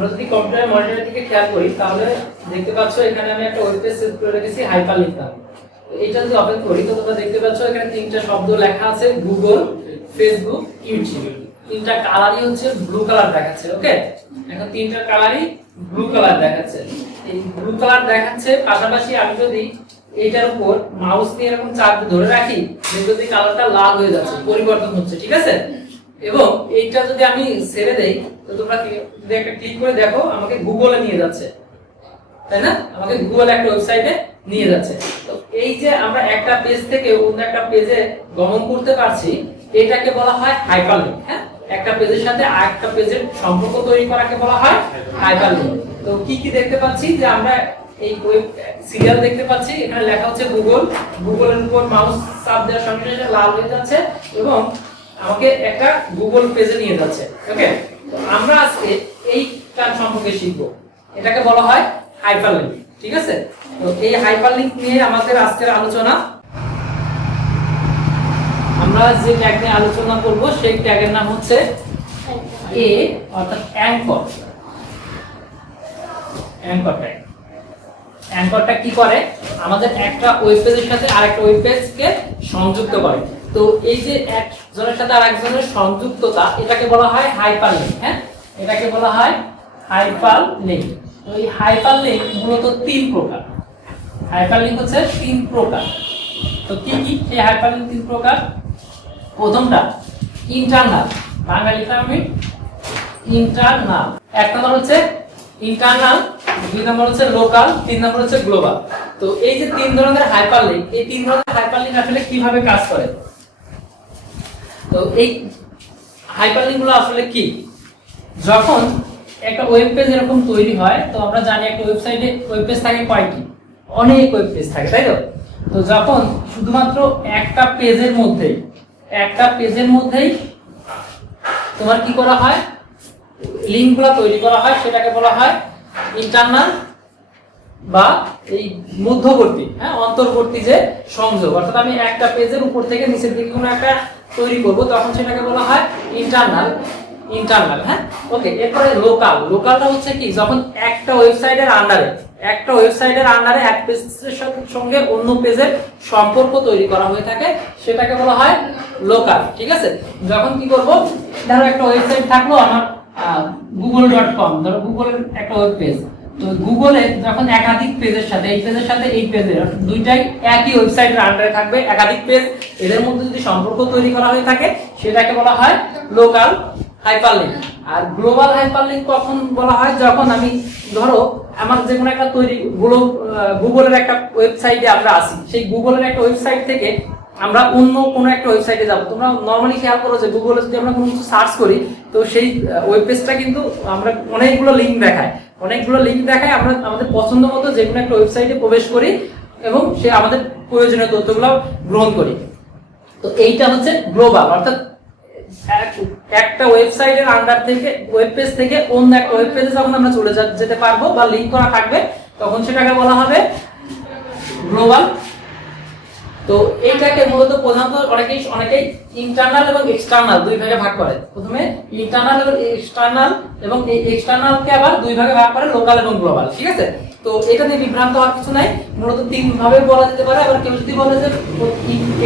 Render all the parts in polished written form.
আমরা যদি কম্পিউটার মনিটরের দিকে খেয়াল করি তাহলে দেখতে পাচ্ছ এখানে আমি একটা ওয়েব পেজ সেট করে রেখেছি হাইপারলিংক নামে। এটা যদি ওপেন করি তো তোমরা দেখতে পাচ্ছ এখানে তিনটা শব্দ লেখা আছে, গুগল, ফেসবুক, ইউটিউব। তিনটা কালারই হচ্ছে ব্লু কালার দেখাচ্ছে। ওকে, এখন তিনটা কালারই ব্লু কালার দেখাচ্ছে। এই ব্লু কালার দেখাচ্ছে, পাশাপাশি আমি যদি এইটার উপর মাউস দিয়ে এরকম চাপ ধরে রাখি দেখবে যে কালারটা লাল হয়ে যাচ্ছে, পরিবর্তন হচ্ছে। ঠিক আছে, এবং এইটা যদি আমি ছেড়ে দেই তো তোমরা যদি একটা ক্লিক করে দেখো আমাকে গুগলে নিয়ে যাচ্ছে, তাই না? আমাকে গুগল একটা ওয়েবসাইটে নিয়ে যাচ্ছে। তো এই যে আমরা একটা পেজ থেকে অন্য একটা পেজে গমন করতে পারছি, এটাকে বলা হয় হাইপারলিংক। হ্যাঁ, একটা পেজের সাথে আরেকটা পেজের সম্পর্ক তৈরি করাকে বলা হয় হাইপারলিংক। তো কি কি দেখতে পাচ্ছি যে আমরা এই ওয়েব সিরিয়াল দেখতে পাচ্ছি, এখানে লেখা হচ্ছে গুগল, গুগলের উপর মাউস চাপ দেওয়ার সঙ্গে সঙ্গে লাল হয়ে যাচ্ছে এবং আমাকে একটা গুগল পেজে নিয়ে যাচ্ছে। ওকে, তো আমরা আজকে এই কাজ সম্পর্কে শিখব, এটাকে বলা হয় হাইপারলিংক। ঠিক আছে, তো এই হাইপারলিংক নিয়ে আমাদের আজকের আলোচনা। আমরা যে ট্যাগ নিয়ে আলোচনা করব সেই ট্যাগের নাম হচ্ছে এ, অর্থাৎ অ্যাঙ্কর। Anchor tag. অ্যাঙ্করটা কি করে? আমাদের একটা ওয়েব পেজের সাথে আরেকটা ওয়েব পেজকে সংযুক্ত করে। তো এই যে একজনের সাথে আরেকজনের সংযুক্ততা, এটাকে বলা হয় হাইপারলিংক। হ্যাঁ, এটাকে বলা হয় হাইপারলিংক। তো এই হাইপারলিংক মূলত তিন প্রকার। হাইপারলিংক হচ্ছে তিন প্রকার। তো কি কি এই হাইপারলিংক তিন প্রকার? প্রথমটা ইন্টারনাল, বাংলা লিখলাম আমি ইন্টারনাল। এক নম্বর হচ্ছে ইন্টারনাল, দুই নম্বর হচ্ছে লোকাল, তিন নম্বর হচ্ছে গ্লোবাল। তো এই যে তিন ধরনের হাইপারলিংক, এই তিন ধরনের হাইপারলিংক আসলে কিভাবে কাজ করে? তো এই হাইপারলিংক গুলো আসলে কি? যখন একটা ওয়েব পেজ এরকম তৈরি হয়, তো আমরা জানি একটা ওয়েবসাইটে ওয়েব পেজ থাকে কয়টি? অনেক ওয়েব পেজ থাকে, তাই তো? তো যখন শুধুমাত্র একটা পেজের মধ্যেই তোমার কি করা হয়, লিঙ্কগুলো তৈরি করা হয়, সেটাকে বলা হয় ইন্টারনাল বা এই মধ্যবর্তী, হ্যাঁ, অন্তর্বর্তী যে সংযোগ। অর্থাৎ আমি একটা পেজের উপর থেকে নিচের দিকে কোনো একটা তৈরি করব, তখন সেটাকে বলা হয় ইন্টারনাল। হ্যাঁ, ওকে। এরপরে লোকাল। লোকালটা হচ্ছে কি? যখন একটা ওয়েবসাইটের আন্ডারে এক পেজের সঙ্গে অন্য পেজের সম্পর্ক তৈরি করা হয়ে থাকে, সেটাকে বলা হয় লোকাল। ঠিক আছে, যখন কি করব, ধরো একটা ওয়েবসাইট থাকলো আমার google.com, ধরো গুগলের একটা ওয়েব পেজ। তো গুগলে যখন একাধিক পেজের সাথে এই পেজের দুইটাই একই ওয়েবসাইটের আন্ডারে থাকবে, একাধিক পেজ, এদের মধ্যে যদি সম্পর্ক তৈরি করা হয়ে থাকে সেটাকে বলা হয় লোকাল হাইপারলিংক। আর গ্লোবাল হাইপারলিংক কখন বলা হয়? যখন আমি ধরো আমার যে কোনো একটা গুগলের একটা ওয়েবসাইটে আমরা আসি, সেই গুগলের একটা ওয়েবসাইট থেকে আমরা অন্য কোনো একটা ওয়েবসাইটে যাব। তোমরা নরমালি খেয়াল করো যে গুগলে যদি আমরা কোনো কিছু সার্চ করি তো সেই ওয়েব পেজটা কিন্তু আমরা অনেকগুলো লিঙ্ক দেখায়। আমরা আমাদের পছন্দ মতো যে কোনো একটা ওয়েবসাইটে প্রবেশ করি এবং সে আমাদের প্রয়োজনীয় তথ্যগুলো গ্রহণ করি। তো এইটা হচ্ছে গ্লোবাল, অর্থাৎ একটা ওয়েবসাইটের আন্ডার থেকে ওয়েব পেজ থেকে অন্য একটা ওয়েব পেজে যখন আমরা চলে যেতে পারবো বা লিঙ্ক করা থাকবে, তখন সেটাকে বলা হবে গ্লোবাল। তো এইটাকে মূলত প্রধানত অনেকেই ইন্টারনাল এবং এক্সটার্নাল দুই ভাগে ভাগ করে। প্রথমে ইন্টারনাল এবং এই এক্সটার্নালকে আবার দুই ভাগে ভাগ করে, লোকাল এবং গ্লোবাল। ঠিক আছে, তো এটা নিয়ে বিভ্রান্ত হওয়ার কিছু নাই। মূলত তিন ভাবে বলা যেতে পারে। আবার কেউ যদি বলে যে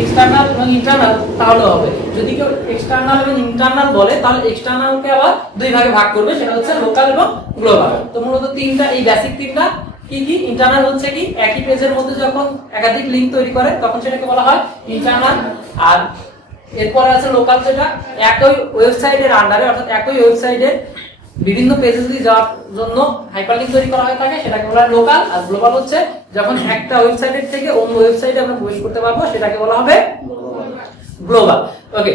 এক্সটার্নাল এবং ইন্টারনাল তাহলেও হবে। যদি কেউ এক্সটার্নাল এবং ইন্টারনাল বলে তাহলে এক্সটার্নালকে আবার দুই ভাগে ভাগ করবে, সেটা হচ্ছে লোকাল এবং গ্লোবাল। তো মূলত তিনটা, এই বেসিক তিনটা কি কি? ইন্টারনাল হচ্ছে কি? একই পেজের মধ্যে যখন একাধিক লিঙ্ক তৈরি করে তখন সেটাকে বলা হয় ইন্টারনাল। আর এরপরে আছে লোকাল, যেটা একই ওয়েবসাইটের আন্ডারে, অর্থাৎ একই ওয়েবসাইটের বিভিন্ন পেজে যদি যাওয়ার জন্য হাইপারলিংক তৈরি করা হয়ে থাকে সেটাকে বলা হয় লোকাল। আর গ্লোবাল হচ্ছে যখন একটা ওয়েবসাইটের থেকে অন্য ওয়েবসাইটে আমরা প্রবেশ করতে পারবো, সেটাকে বলা হবে গ্লোবাল। ওকে,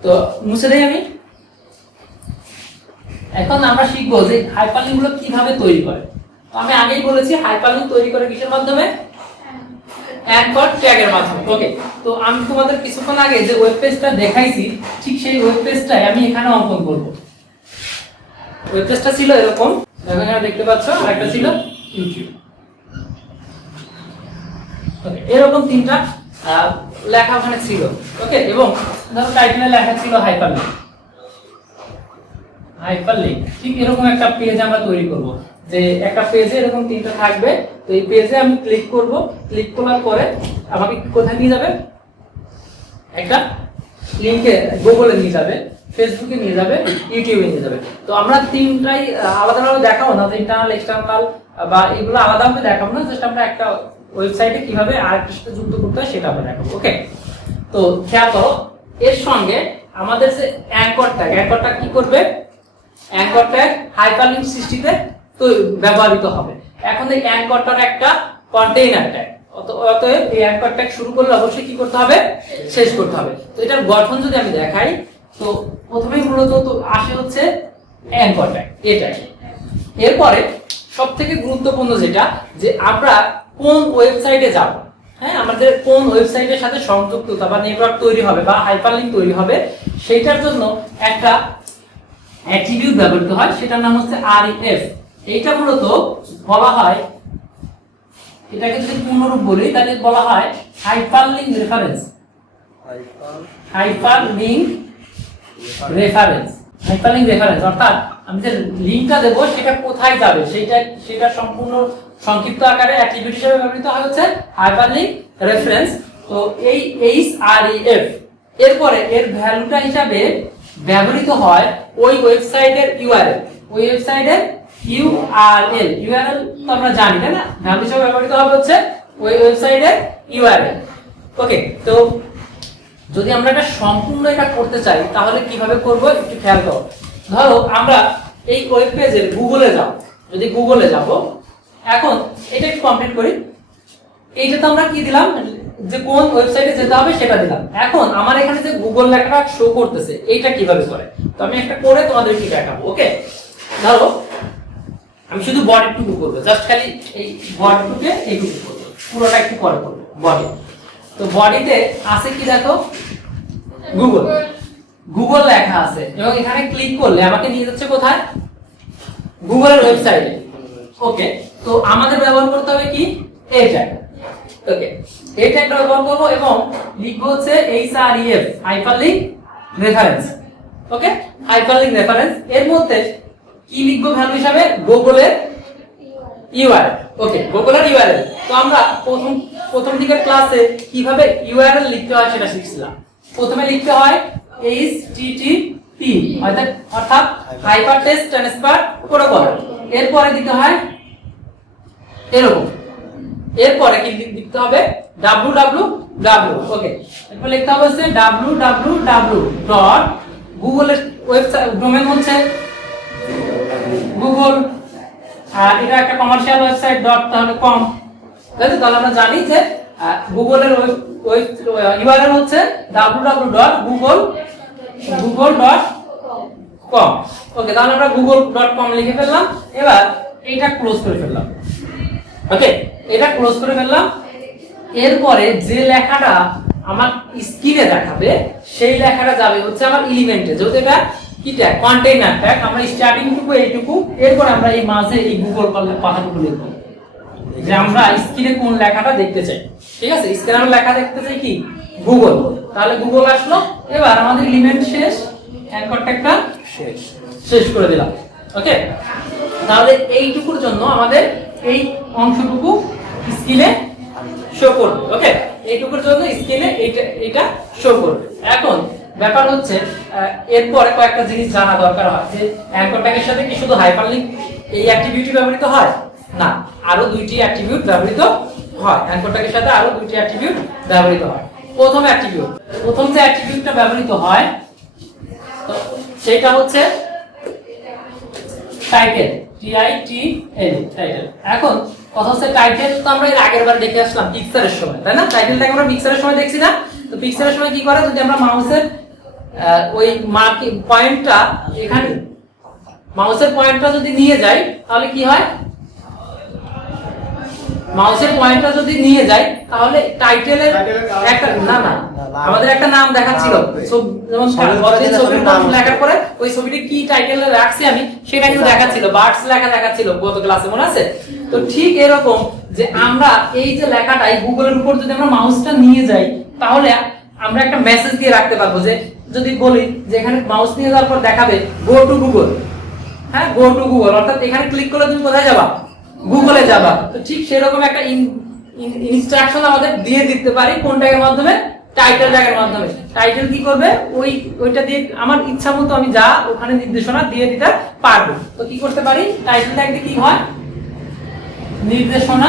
তো মুছে দেই আমি। এখন আমরা শিখবো যে হাইপারলিংক গুলো কিভাবে তৈরি করে। আমি আগেই বলেছি হাইপারলিংক তৈরি করে কিসের মাধ্যমে? অ্যাঙ্কর ট্যাগের মাধ্যমে। ওকে, তো আমি তোমাদের কিছুক্ষণ আগে যে ওয়েব পেজটা দেখাইছি ঠিক সেই ওয়েব পেজটাই আমি এখানে অঙ্কন করব। ওয়েব পেজটা ছিল এরকম, এখানে দেখতে পাচ্ছ, আর একটা ছিল ইউটিউব। ওকে, এরকম তিনটা লেখা ওখানে ছিল। ওকে, এবং ধরো টাইটেলে লেখা ছিল হাইপারলিংক। হাইপারলিংক, ঠিক এরকম একটা পেজ আমরা তৈরি করব, যে একটা পেজে এরকম তিনটা থাকবে। তো এই পেজে আমি ক্লিক করব, ক্লিক করার পরে আমাকে কোথায় নিয়ে যাবে, একটা লিংকে গুগলে নিয়ে যাবে, ফেসবুকে নিয়ে যাবে, ইউটিউবে নিয়ে যাবে। তো আমরা তিনটাই আলাদা আলাদা দেখাবো না, ইন্টারনাল এক্সটার্নাল বা এগুলো আলাদাভাবে দেখাবো না, জাস্ট আমরা একটা ওয়েবসাইটে কিভাবে আরেকটার সাথে যুক্ত করতে হয় সেটা আমরা দেখাবো। ওকে, তো খেয়াল করো, এর সঙ্গে আমাদের যে অ্যাঙ্কর ট্যাগ কি করবে, অ্যাঙ্কর ট্যাগ হাইপারলিংক সৃষ্টিতে তো ব্যবহৃত হবে। এখন এই অ্যাঙ্করটার একটা কন্টেইনার ট্যাগ, অতএব এই অ্যাঙ্কর ট্যাগ শুরু করলে অবশ্যই কি করতে হবে, শেষ করতে হবে। তো এটার গঠন যদি আমি দেখাই, তো প্রথমেই মূলত তো আসে হচ্ছে অ্যাঙ্কর ট্যাগ, এটা। এরপরে সবথেকে গুরুত্বপূর্ণ যেটা, যে আমরা কোন ওয়েবসাইটে যাব, হ্যাঁ, আমাদের কোন ওয়েবসাইটের সাথে সংযুক্ততা বা নেটওয়ার্ক তৈরি হবে বা হাইপারলিংক তৈরি হবে, সেটার জন্য একটা অ্যাট্রিবিউট ব্যবহৃত হয়, সেটার নাম হচ্ছে আরইএফ। এইটা মূলত বলা হয়, এটাকে যদি পূর্ণরূপ বলি তাহলে বলা হয় হাইপারলিংক রেফারেন্স। হাইপারলিংক রেফারেন্স অর্থাৎ আমি যে লিংকটা দেব সেটা কোথায় যাবে সেটা সম্পূর্ণ সংক্ষিপ্ত আকারে অ্যাট্রিবিউট হিসেবে ব্যবহৃত হয় হচ্ছে হাইপারলিংক রেফারেন্স। তো এই এইচআরইএফ এরপরে এর ভ্যালুটা হিসাবে ব্যবহৃত হয় ওই ওয়েবসাইটের ইউআরএল, ওই ওয়েবসাইটের ইউআরএল তো আমরা জানি, তাই না? ভ্যালু হিসেবে ব্যবহৃত হবে হচ্ছে ওই ওয়েবসাইটের ইউআরএল। ওকে, তো যদি আমরা এটা সম্পূর্ণ এটা করতে চাই তাহলে কিভাবে করব একটু খেয়াল করো। ধরো আমরা এই ওয়েব পেজের গুগলে যাব, যদি গুগলে যাব, এখন এটা একটু কমপ্লিট করি। এইটা তো আমরা কি দিলাম, যে কোন ওয়েবসাইটে যেতে হবে সেটা দিলাম। এখন আমার এখানে যে গুগল লেখাটা শো করতেছে এইটা কিভাবে করে, তো আমি একটা করে তোমাদেরকে দেখাবো। ওকে, ধরো আমি শুধু বডিটুকু করবো, জাস্ট খালি এই বডিটুকে এইটুকু করবো, পুরোটা একটু পরে করবো বডি। তো বডিতে আছে কি দেখো, গুগল লেখা আছে এবং এখানে ক্লিক করলে আমাকে নিয়ে যাচ্ছে কোথায়, গুগলের ওয়েবসাইটে। ওকে, তো আমাদের ব্যবহার করতে হবে কি, এই ট্যাগ। ওকে, এই ট্যাগটা ব্যবহার করব এবং লিখবো হচ্ছে এইচআরইএফ, হাইপারলিংক রেফারেন্স। ওকে, হাইপারলিংক রেফারেন্স এর মধ্যে কি লিখবো ভ্যালু হিসাবে, গুগলের ইউআরএল। ওকে, গুগলের ইউআরএল। তো আমরা প্রথম দিকের ক্লাসে কিভাবে ইউআরএল লিখতে হয় সেটা শিখছিলাম। প্রথমে লিখতে হয় http অর্থাৎ হাইপারটেক্সট ট্রান্সফার প্রোটোকল, এরপরে দিতে হয় এরকম, এরপরে কি লিখতে হবে www। ওকে, এরপর লিখতে হবে হচ্ছে www ডট গুগলের ওয়েবসাইট ডোমেন হচ্ছে গুগল, আর এটা একটা কমার্শিয়াল ওয়েবসাইট ডট তাহলে কম। তাহলে আমরা জানি যে গুগলের ইউআরএল হচ্ছে www.google.com। ওকে, তাহলে আমরা google.com লিখে ফেললাম। এবার এটা ক্লোজ করে ফেললাম। ওকে, এটা ক্লোজ করে ফেললাম। এরপরে যে লেখাটা আমার স্ক্রিনে দেখাবে সেই লেখাটা যাবে হচ্ছে আমার এলিমেন্টে, যেহেতু এটা কি ট্যাগ, কন্টেইনার ট্যাগ। আমরা স্টার্টিং টুকু এইটুকু, এরপর আমরা এই মাঝে এই গুগল কথাটুকু লিখব, যে আমরা স্ক্রিনে কোন লেখাটা দেখতে চাই। ঠিক আছে, স্ক্রিনে আমরা লেখা দেখতে চাই কি, গুগল, তাহলে গুগল আসলো। এবার আমাদের এলিমেন্ট শেষ, অ্যাঙ্কর ট্যাগটা শেষ করে দিলাম। ওকে, তাহলে এইটুকুর জন্য আমাদের এই অংশটুকু স্ক্রিনে শো করবে। ওকে, এইটুকুর জন্য স্ক্রিনে এটা শো করবে। এখন ব্যাপার হচ্ছে এরপরে কয়েকটা জিনিস জানা দরকার হয়, যে অ্যাঙ্কর ট্যাগের সাথে কি শুধু হাইপারলিংক এই অ্যাট্রিবিউট ব্যবহৃত হয় না, আরো দুইটি অ্যাট্রিবিউট ব্যবহৃত হয়। অ্যাঙ্কর ট্যাগের সাথে আরো দুইটি অ্যাট্রিবিউট ব্যবহৃত হয়। প্রথম যে অ্যাট্রিবিউটটা ব্যবহৃত হয় সেটা হচ্ছে টাইটেল, টাইটেল। এখন কথা হচ্ছে টাইটেল তো আমরা এর আগের বার দেখে আসলাম পিকচারের সময়, তাই না? টাইটেলটাকে আমরা পিকচারের সময় দেখছি না? তো পিকচারের সময় কি করে, যদি আমরা মাউসের ওই মার্কিং পয়েন্টটা এখানে মাউসের পয়েন্টটা যদি নিয়ে যাই তাহলে কি হয়, মাউসের পয়েন্টটা যদি নিয়ে যাই তাহলে টাইটেলের একটা আমাদের একটা নাম দেখাচ্ছিল, যেমন ছবির নাম লেখার পরে ওই ছবিটি কি টাইটেলে রাখছি আমি সেটা কিন্তু দেখাচ্ছিল, বার্ডস লেখা দেখাচ্ছিল গত ক্লাসে, মনে আছে? তো ঠিক এরকম যে আমরা এই যে লেখাটা এই গুগলের উপর যদি আমরা মাউসটা নিয়ে যাই তাহলে আমরা একটা মেসেজ দিয়ে রাখতে পারবো, যে যদি বলি যে এখানে মাউস নিয়ে যাওয়ার পর দেখাবে গো টু গুগল, হ্যাঁ, গো টু গুগল, অর্থাৎ এখানে ক্লিক করলে তুমি কোথায় যাবা? গুগলে যাবা। তো ঠিক সেরকম একটা ইনস্ট্রাকশন আমাদের দিয়ে দিতে পারি কোন ট্যাগের মাধ্যমে? টাইটেল ট্যাগের মাধ্যমে। টাইটেল কি করবে? ওইটা দিয়ে আমার ইচ্ছা মতো আমি যা ওখানে নির্দেশনা দিয়ে দিতে পারবো। তো কি করতে পারি? টাইটেল ট্যাগ দিয়ে কি হয়? নির্দেশনা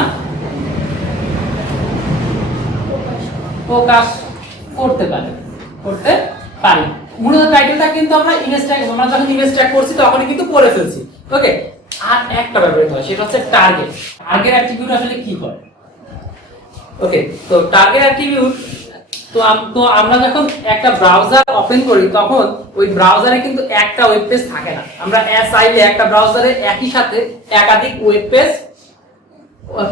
প্রকাশ করতে পারি। মূলত টাইটেলটা কিন্তু আমরা যখন ইমেজ ট্যাগ করছি তখনই কিন্তু করে ফেলছি। ওকে, আর একটা ব্যবহৃত হয়, সেটা হচ্ছে টার্গেট। টার্গেট অ্যাট্রিবিউট আসলে কি করে? ওকে, তো টার্গেট অ্যাট্রিবিউট তো আমরা যখন একটা ব্রাউজার ওপেন করি তখন ওই ব্রাউজারে কিন্তু একটা ওয়েব পেজ থাকে না। আমরা চাইলে একটা ব্রাউজারে একই সাথে একাধিক ওয়েব পেজ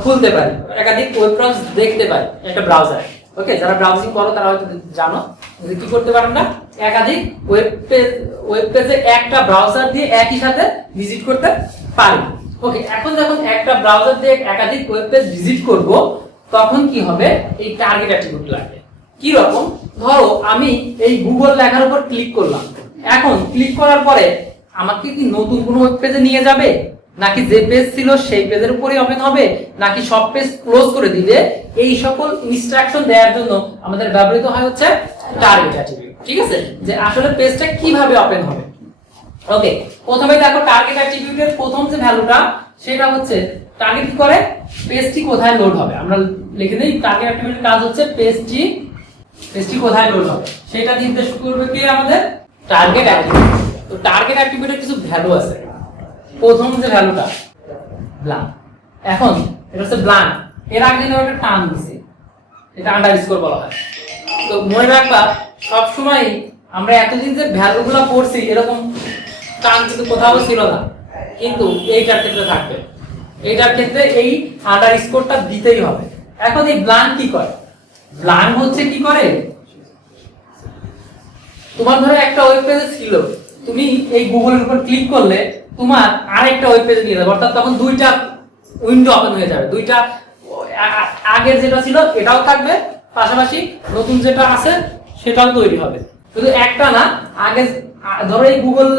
খুলতে পারি, একাধিক ওয়েব পেজ দেখতে পারি একটা ব্রাউজারে। ওকে, যারা ব্রাউজিং করো তারা হয়তো জানো যে কি করতে পারেন না, একাধিক ওয়েব পেজে একটা ব্রাউজার দিয়ে একই সাথে ভিজিট করতে পারি। ওকে, এখন যখন একটা ব্রাউজার দিয়ে একাধিক ওয়েব পেজ ভিজিট করব তখন কি হবে? এই টার্গেট অ্যাট্রিবিউট লাগবে। কি রকম? ধরো আমি এই গুগল লেখার উপর ক্লিক করলাম, এখন ক্লিক করার পরে আমাকে কি নতুন কোনো ওয়েব পেজে নিয়ে যাবে, নাকি যে পেজ ছিল সেই পেজের উপরেই ওপেন হবে, নাকি সব পেজ ক্লোজ করে দিবে? এই সকল ইনস্ট্রাকশন দেওয়ার জন্য আমাদের ব্যবহৃত হয় হচ্ছে টার্গেট অ্যাট্রিবিউট। ঠিক আছে, যে আসলে পেজটা কিভাবে ওপেন হবে। ওকে, প্রথমে দেখো টার্গেট অ্যাট্রিবিউটের প্রথম যে ভ্যালুটা সেটা হচ্ছে টার্গেট কি করে? পেজটি কোথায় লোড হবে। আমরা লিখে দেই টার্গেট অ্যাট্রিবিউটের কাজ হচ্ছে পেজটি কোথায় লোড হবে সেটা নির্দেশ করবে কি আমাদের টার্গেট অ্যাট্রিবিউট। তো টার্গেট অ্যাট্রিবিউটের কিছু ভ্যালু আছে। প্রথম যে ভ্যালুটা ব্ল্যাঙ্ক, এখন এটা হচ্ছে ব্ল্যাঙ্ক, এর আগে যেন একটা টান দিছি, এটা আন্ডারস্কোর বলা হয়। তো মনে রাখবা সব সময় আমরা এতদিন যে ভ্যালুগুলো পড়ছি এরকম টান কিন্তু কোথাও ছিল না, কিন্তু এইটার ক্ষেত্রে থাকবে। এইটার ক্ষেত্রে এই আন্ডারস্কোরটা দিতেই হবে। এখন এই ব্ল্যাঙ্ক কি করে? ব্ল্যাঙ্ক হচ্ছে কি করে, তোমার ধরো একটা ওয়েব পেজে ছিল, তুমি এই গুগলের উপর ক্লিক করলে তোমার আরেকটা ওয়েব পেজে নিয়ে যাবে, অর্থাৎ তখন দুইটা উইন্ডো ওপেন হয়ে যাবে। দুইটা, আগের যেটা ছিল এটাও থাকবে, পাশাপাশি নতুন যেটা আছে সেটাও তৈরি হবে। শুধু একটা না, আগে ধরো এই গুগল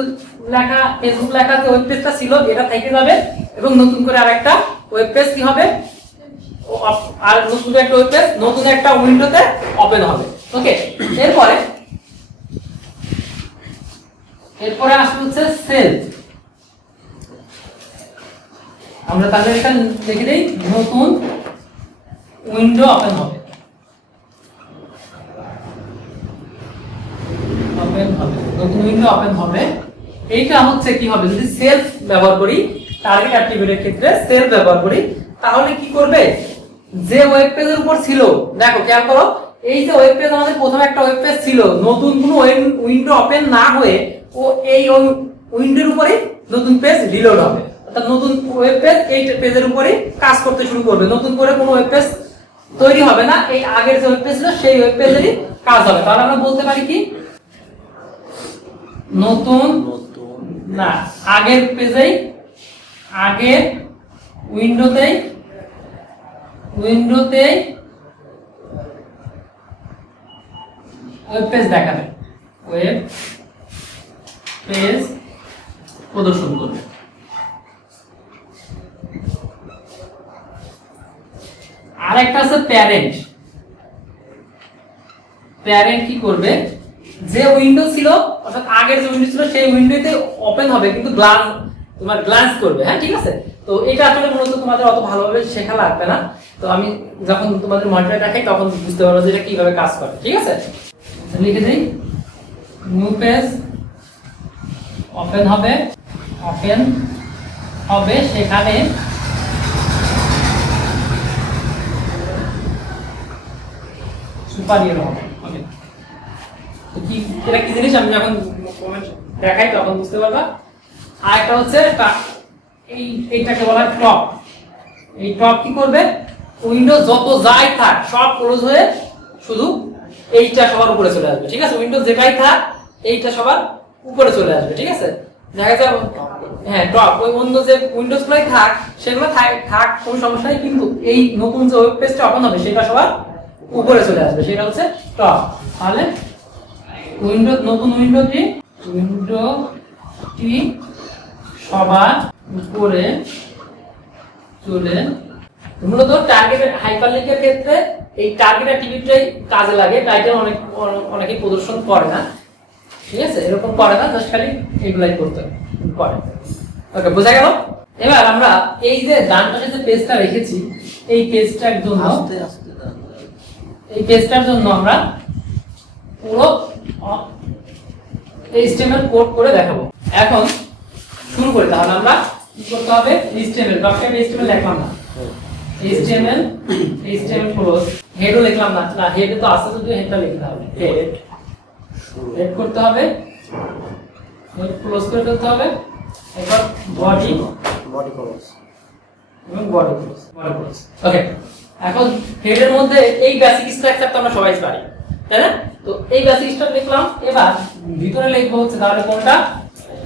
লেখা, ফেসবুক লেখা যে ওয়েব পেজটা ছিল এটা থেকে যাবে, এবং নতুন করে আরেকটা ওয়েব পেজ কি হবে, আর নতুন একটা ওয়েব পেজ নতুন একটা উইন্ডোতে ওপেন হবে। ওকে, এরপরে আসবে হচ্ছে সেলফ। আমরা তাহলে এখানে লিখে দেই নতুন উইন্ডো ওপেন হবে। নতুন উইন্ডো ওপেন হবে। এইটা হচ্ছে কি হবে, যদি সেলফ ব্যবহার করি, টার্গেট অ্যাট্রিবিউটের ক্ষেত্রে সেলফ ব্যবহার করি, তাহলে কি করবে? যে ওয়েব পেজের উপর ছিল, দেখো খেয়াল করো, এই যে ওয়েব পেজ আমাদের প্রথমে একটা ওয়েব পেজ ছিল, নতুন কোনো উইন্ডো ওপেন না হয়ে ও এই উইন্ডোর উপরে নতুন পেজ রিলোড হবে, অর্থাৎ নতুন ওয়েব পেজ এই পেজের উপরে কাজ করতে শুরু করবে। নতুন করে কোনো ওয়েব পেজ তৈরি হবে না, এই আগের যে ওয়েব পেজ ছিল সেই ওয়েব পেজেরই কাজ হবে। তাহলে আমরা বলতে পারি কি, নতুন না, আগের পেজেই, আগের উইন্ডোতেই ওয়েব পেজ দেখাবে, ওয়েব পেজ প্রদর্শন করবে। আর একটা আছে প্যারেন্ট। প্যারেন্ট কি করবে, যে উইন্ডো ছিল, অর্থাৎ আগের যে উইন্ডো ছিল সেই উইন্ডোতে ওপেন হবে, কিন্তু তোমার গ্লান্স করবে। হ্যাঁ, ঠিক আছে। তো এটা আসলে মূলত তোমাদের অত ভালোভাবে শেখা লাগবে না, তো আমি যখন তোমাদের মনিটরে রাখাই তখন বুঝতে পারবো যে এটা কিভাবে কাজ করে। ঠিক আছে, লিখে দিই নিউ পেজ ওপেন হবে, সেখানে সুপার ইয়েলো হবে। ওকে, তো কি এটা কি জিনিস আমি যখন কমেন্ট দেখাই তখন বুঝতে পারবা। আর একটা হচ্ছে এইটাকে বলা হয় টপ। এই টপ কি করবে, উইন্ডোজ যত যাই থাক সব ক্লোজ হয়ে শুধু এইটা সবার উপরে চলে আসবে। ঠিক আছে, উইন্ডোজ যেটাই থাক এইটা সবার উপরে চলে আসবে। ঠিক আছে, দেখা যায় হ্যাঁ টপ, ওই অন্য যে উইন্ডোজ গুলাই থাক সেগুলো থাক কোনো সমস্যা নেই, কিন্তু এই নতুন যে ওয়েব পেজটা ওপেন হবে সেটা সবার উপরে চলে আসবে, সেটা হচ্ছে টপ। তাহলে নতুন উইন্ডোটি সবার উপরে চলে। মূলত টার্গেটেড হাইপারলিংকের ক্ষেত্রে এই টার্গেট অ্যাট্রিবিউটটাই কাজে লাগে, টাইটেল অনেকেই প্রদর্শন করে না, ঠিক আছে, এরকম করে না, জাস্ট খালি এগুলাই করতে করে। ওকে, বোঝা গেল? এবার আমরা এই যে ডান পাশে যে পেজটা রেখেছি এই পেজটার জন্য আমরা পুরো HTML কোড করে দেখাবো। এখন শুরু করি, তাহলে আমরা কি করতে হবে? HTML .html লিখলাম না, HTML ক্লোজ, হেডও লিখলাম না, হেড তো আছে, শুধু হেডটা লিখতে হবে, হেড করতে হবে, হেড ক্লোজ করে ফেলতে হবে। এবার বডি ক্লোজ এবং বডি ক্লোজ। ওকে, এখন হেডের মধ্যে এই বেসিক স্ট্রাকচার তো আমরা সবাই পারি, তাই না? তো এই বেসিক স্ট্রাকচার লিখলাম। এবার ভিতরে লিখবো হচ্ছে তাহলে কোনটা?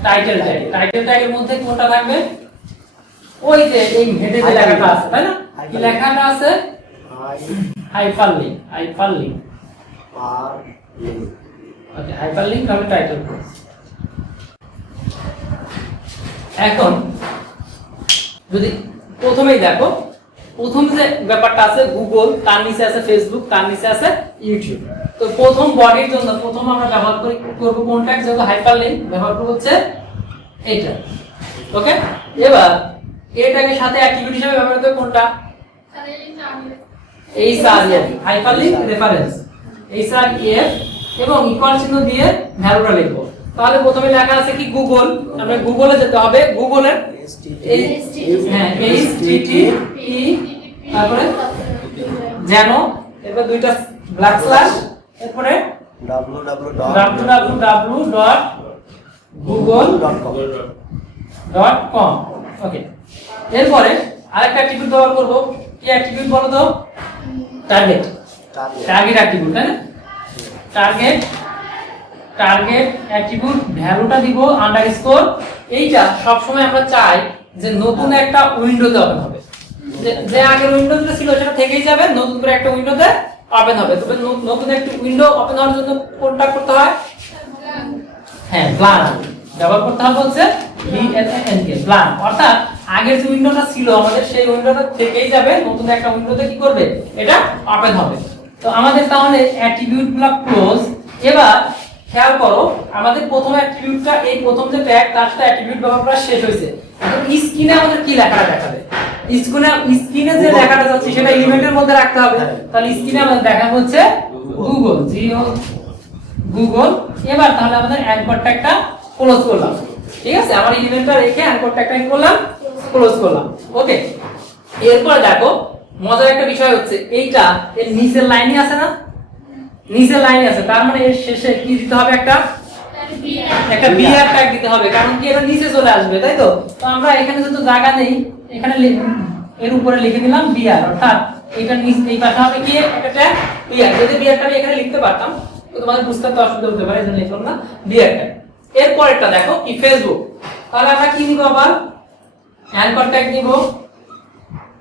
Title tag. টাইটেল ট্যাগের মধ্যে কোনটা থাকবে? ওই যে এই হেডে যে লেখাটা আছে, তাই না? কি লেখাটা আছে? হাইপারলিংক। ওকে, হাইপারলিংক তাহলে টাইটেল। এখন যদি প্রথমেই দেখো, প্রথম যে ব্যাপারটা আছে গুগল, তার নিচে আছে ফেসবুক, তার নিচে আছে ইউটিউব। তো প্রথম বডির জন্য প্রথম আমরা ব্যবহার করব কোনটা? যেহেতু হাইপারলিংক ব্যবহার করব হচ্ছে এইটা। ওকে, এবার এটাকে সাথে অ্যাট্রিবিউট হিসেবে ব্যবহার করতে কোনটা? HREF, হাইপারলিংক রেফারেন্স, HREF, এবং ইকুয়াল চিহ্ন দিয়ে ভ্যালুটা লিখবো। তাহলে প্রথমে লেখা আছে কি গুগল, আমরা গুগলে যেতে হবে, গুগলের HTTP, তারপরে যেন, এরপর দুইটা ব্ল্যাক স্ল্যাশ, এরপরে www.google.com। ওকে, এরপরে আরেকটা অ্যাট্রিবিউট ব্যবহার করব। কি অ্যাট্রিবিউট বলো তো? টার্গেট অ্যাট্রিবিউট, তাই না? টার্গেট অ্যাট্রিবিউট ভ্যালুটা দিব আন্ডারস্কোর। এইটা সব সময় আমরা চাই যে নতুন একটা উইন্ডোতে ওপেন হবে, যে আগের উইন্ডোতে ছিল সেটা থেকেই যাবে, নতুন করে একটা উইন্ডোতে ওপেন হবে। তবে নতুন একটা উইন্ডো ওপেন হওয়ার জন্য কোনটা করতে হয়? হ্যাঁ, ব্লাঙ্ক ব্যবহার করতে হবে হচ্ছে BLANK, ব্লাঙ্ক। অর্থাৎ আগের যে উইন্ডোটা ছিল আমাদের সেই উইন্ডোটা থেকেই যাবে, নতুন একটা উইন্ডোতে কি করবে? এটা ওপেন হবে। তো আমাদের তাহলে অ্যাট্রিবিউটগুলো ক্লোজ। এবার খেয়াল করো, আমাদের প্রথম অ্যাট্রিবিউটটা, এই প্রথম যে ট্যাগ তার সাথে অ্যাট্রিবিউট ব্যবহার করা শেষ হয়েছে। এখন স্ক্রিনে আমাদের কি লেখাটা দেখাবে? স্ক্রিনে যে লেখাটা যাচ্ছে সেটা এলিমেন্টের মধ্যে রাখতে হবে। তাহলে স্ক্রিনে আমাদের দেখানো হচ্ছে গুগল। এবার তাহলে আমাদের অ্যাঙ্কর ট্যাগটা ক্লোজ করলাম, ঠিক আছে? আমার এলিমেন্টটা রেখে অ্যাঙ্কর ট্যাগটা কি করলাম? ক্লোজ করলাম। ওকে, এরপর দেখো মজার একটা বিষয় হচ্ছে এইটা এর নিচের লাইনে আছে না, নিচের লাইনে আছে, তার মানে এর শেষে কি দিতে হবে? একটা বিআর ট্যাগ দিতে হবে, কারণ কি এটা নিচে চলে আসবে, তাই তো? তো আমরা এখানে যেহেতু জায়গা নেই, এখানে এর উপরে লিখে দিলাম বিআর, অর্থাৎ এইটা নিচে এই পাশে হবে কি একটা ট্যাগ বিআর। যদি বিআরটা আমি এখানে লিখতে পারতাম তো তোমাদের বুঝতে তো অসুবিধা হতে পারে, এজন্য লিখলাম না বিআর ট্যাগ। এরপরেরটা দেখো কি ফেসবুক, তাহলে আমরা কি দিব? আবার অ্যাঙ্কর ট্যাগ দিব,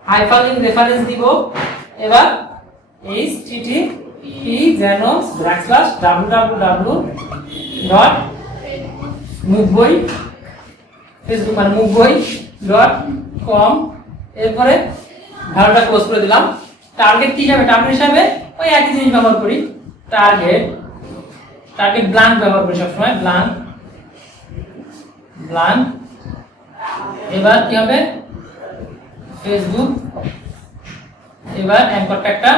হাইপারলিংক রেফারেন্স দিব, এবার HTTP যেন www.মুভবই, ফেসবুক মানে মুভবই.com। এরপরে ভালোটা ক্লোজ করে দিলাম। টার্গেট কি হিসাবে? টার্গেট হিসাবে ওই একই জিনিস ব্যবহার করি, টার্গেট ব্ল্যাঙ্ক ব্যবহার করি সবসময়, ব্ল্যাঙ্ক। এবার কি হবে? ফেসবুক। এবার অ্যাঙ্কর ট্যাগটা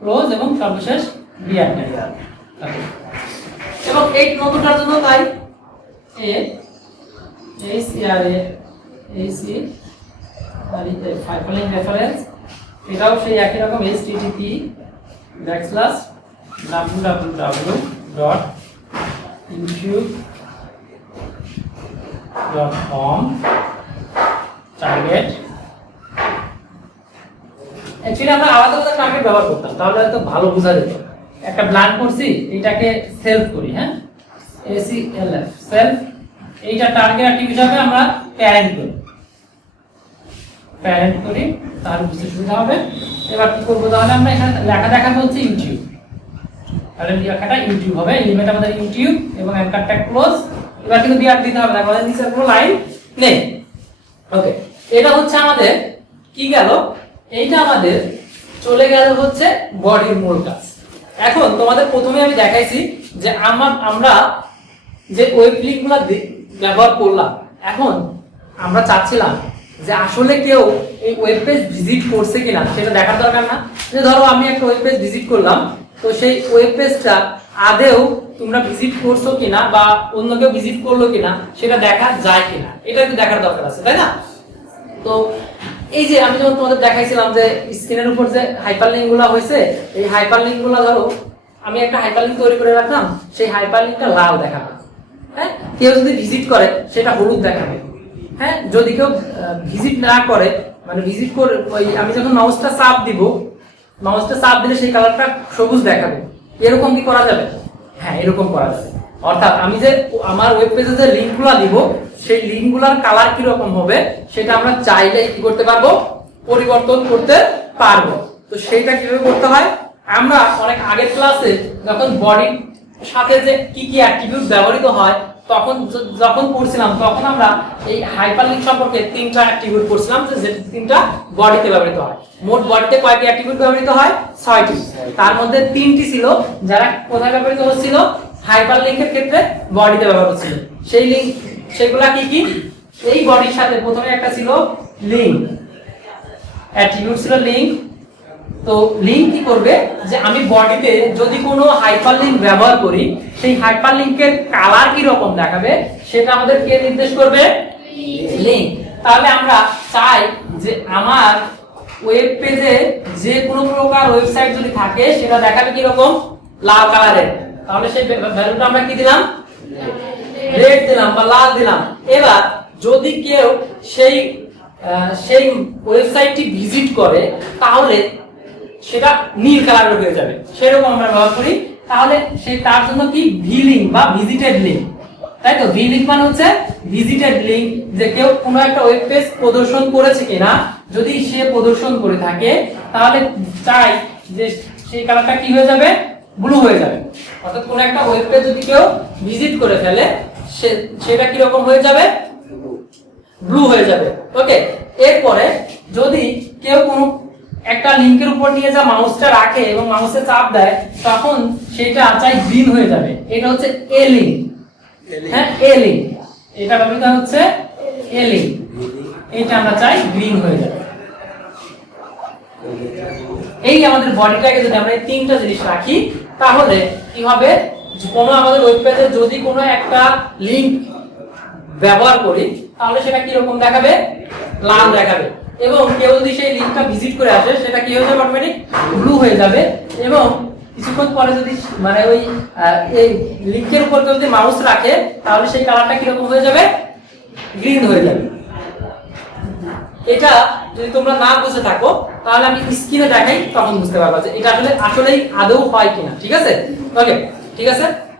ক্লোজ এবং সর্বশেষ বিআর ট্যাগ। এবং এই নতুনটার জন্য তাই হাইপারলিংক রেফারেন্স, এটাও সেই একই রকম http://www.youtube.com টার্গেট। অ্যাকচুয়ালি আমরা আলাদা আলাদা টার্গেট ব্যবহার করতাম, তাহলে হয়তো ভালো বোঝা যেত। একটা ব্ল্যাঙ্ক করছি, এটাকে সেলফ করি, হ্যাঁ, ACLF সেলফ। এইটা টার্গেট অ্যাট্রিবিউট হিসাবে আমরা প্যারেন্ট করি, তাহলে বুঝতে সুবিধা হবে। এবার কি করবো? তাহলে আমরা এখানে লেখা দেখাবো হচ্ছে ইউটিউব, তাহলে লেখাটা ইউটিউব হবে, এলিমেন্ট আমাদের ইউটিউব এবং অ্যাঙ্কর ট্যাগ ক্লোজ। এবার কিন্তু বিআর দিতে হবে না, আমাদের নিচে কোনো লাইন নেই। ওকে, এটা হচ্ছে আমাদের কি গেল, এইটা আমাদের চলে গেল হচ্ছে বডির মূল কাজ। এখন তোমাদের প্রথমে আমি দেখাইছি যে আমরা যে ওয়েব লিঙ্কগুলো ব্যবহার করলাম, এখন আমরা চাচ্ছিলাম যে আসলে কেউ এই ওয়েব পেজ ভিজিট করছে কিনা সেটা দেখার দরকার না? যে ধরো আমি একটা ওয়েব পেজ ভিজিট করলাম, তো সেই ওয়েব পেজটা আদেও তোমরা ভিজিট করছো কিনা বা অন্য কেউ ভিজিট করলো কিনা সেটা দেখা যায় কিনা, এটা একটু দেখার দরকার আছে, তাই না? তো এই যে আমি যখন তোমাদের দেখাইছিলাম যে স্ক্রিনের উপর যে হাইপারলিঙ্কগুলো হয়েছে, এই হাইপারলিঙ্কগুলো ধরো আমি একটা হাইপারলিঙ্ক তৈরি করে রাখলাম, সেই হাইপারলিঙ্কটা লাল দেখাবে, হ্যাঁ, কেউ যদি ভিজিট করে সেটা হলুদ দেখাবে, হ্যাঁ, যদি কেউ ভিজিট না করে মানে ভিজিট করে ওই আমি যখন মাউসটা চাপ দিব, মাউসটা চাপ দিলে সেই কালারটা সবুজ দেখাবে। এরকম কি করা যাবে? হ্যাঁ, এরকম করা যাবে। অর্থাৎ আমি যে আমার ওয়েব পেজে যে লিঙ্কগুলো দিব সেই লিঙ্কগুলোর কালার কি রকম হবে সেটা আমরা চাইলে কি করতে পারবো, পরিবর্তন করতে পারবো। তো সেইটা কিভাবে করতে হয়, আমরা অনেক আগের ক্লাসে যখন বডির সাথে যে কি কি অ্যাট্রিবিউট ব্যবহৃত হয় তখন যখন পড়ছিলাম, তখন আমরা এই হাইপারলিঙ্ক সম্পর্কে তিনটা অ্যাট্রিবিউট পড়ছিলাম, যে তিনটা বডিতে ব্যবহৃত হয়। মোট বডিতে কয়টি অ্যাট্রিবিউট ব্যবহৃত হয়? 6টি। তার মধ্যে 3টি ছিল যারা কোথায় ব্যবহৃত হচ্ছিল, হাইপারলিঙ্কের ক্ষেত্রে বডিতে ব্যবহৃত হচ্ছিল। সেই লিঙ্ক সেগুলা কি কি? এই বডির সাথে প্রথমে একটা ছিল লিঙ্ক, অ্যাট্রিবিউট ছিল লিঙ্ক। তো লিঙ্ক কি করবে, যে আমি বডিতে যদি কোনো হাইপারলিঙ্ক ব্যবহার করি সেই হাইপারলিঙ্কের কালার কি রকম দেখাবে সেটা আমাদের কে নির্দেশ করবে? লিঙ্ক। তাহলে আমরা চাই যে আমার ওয়েব পেজে যে কোনো প্রকার ওয়েবসাইট যদি থাকে সেটা দেখাবে কি রকম? লাল কালারের। তাহলে সেই ভ্যালুটা আমরা কি দিলাম? রেড দিলাম বা লাল দিলাম। এবার যদি কেউ সেই ওয়েবসাইটটি ভিজিট করে তাহলে সেটা নীল কালারের হয়ে যাবে, সেরকম আমরা ব্যবহার করি। তাহলে তার জন্য কি ভি লিঙ্ক বা ভিজিটেড লিঙ্ক, তাই তো? ভি লিঙ্ক মানে হচ্ছে ভিজিটেড লিঙ্ক, যে কেউ কোনো একটা ওয়েব পেজ প্রদর্শন করেছে কিনা, যদি সে প্রদর্শন করে থাকে তাহলে চাই যে সেই কালারটা কি হয়ে যাবে? ব্লু হয়ে যাবে। অর্থাৎ কোনো একটা ওয়েব পেজ যদি কেউ ভিজিট করে ফেলে সেটা কি রকম হয়ে যাবে? ব্লু হয়ে যাবে। ওকে, এরপরে যদি কেউ কোনো একটা লিংকের উপর নিয়ে যা মাউসটা রাখে এবং মাউসে চাপ দেয় তখন সেটা চাই গ্রিন হয়ে যাবে। এটা হচ্ছে এ লিংক, হ্যাঁ, এ লিংক। এটা ব্যবহৃত হচ্ছে এ লিংক, এটা আমরা চাই গ্রিন হয়ে যাবে। এই আমাদের বডিটাকে যদি আমরা এই তিনটা জিনিস রাখি তাহলে কি হবে, কোনো আমাদের ওয়েব পেজে যদি কোনো একটা লিংক ব্যবহার করি তাহলে সেটা কি রকম দেখাবে? লাল দেখাবে। এবং কেউ যদি সেই লিংকটা ভিজিট করে আসে সেটা কি হয়ে যাবে? অটোমেটিক ব্লু হয়ে যাবে। এবং কিছুক্ষণ পরে যদি মানে ওই এই লিংকের উপর কেউ যদি মাউস রাখে তাহলে সেই কালারটা কি রকম হয়ে যাবে? গ্রিন হয়ে যাবে। এটা যদি তোমরা না বুঝে থাকো তাহলে আমি স্ক্রিনে দেখাই, তখন বুঝতে পারবা যে এটা আসলেই আদৌ হয় কিনা। ঠিক আছে? ওকে, ঠিক আছে।